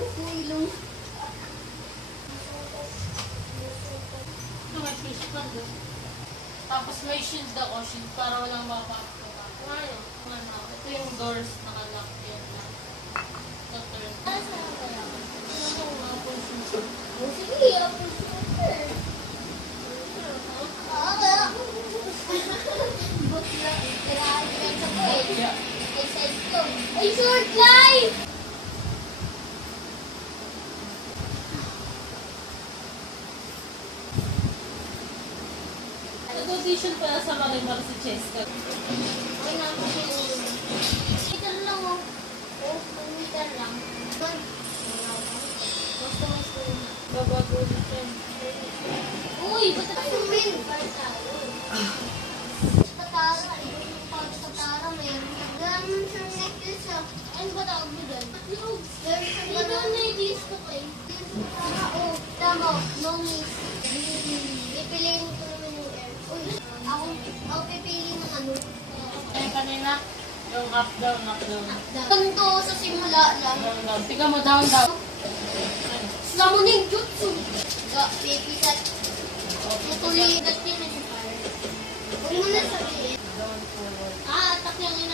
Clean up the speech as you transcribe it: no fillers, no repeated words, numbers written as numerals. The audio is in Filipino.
Ilong. May fish pan doon. Tapos may shield ako, shield para walang mapapagawa. Ngayon, ito yung doors nakalock yan na. Turn. Saan kaya? Ano yung mga portions? Sige, apple super. Kaya. Butla. Grabe yan sa ko eh. Exercise ko. Ay, short life! Nag-audition pala sa Marimar si Cheska. Okay na ako yung meter lang oh. Oh, meter lang. Basta mas ko na. Babago na siya. Uy, basta tayo win. Patara. Yung pagpatara meron na. Ganun sa necklace ah. Ano ba tawag mo dyan? Yung doon na yung disco kay. Oh, tama. No miss. Pipiliin ko naman yung air. Uy, ako pipili ng ano. Eh, kanina, yung up, down, up, down. Ganito sa simula lang. Down, down. Tika mo, down, down. Summoning jutsu. Baby set. Tutuloy. Dati na si Fire. Huwag mo na sabihin. Down, forward. Atak lang yun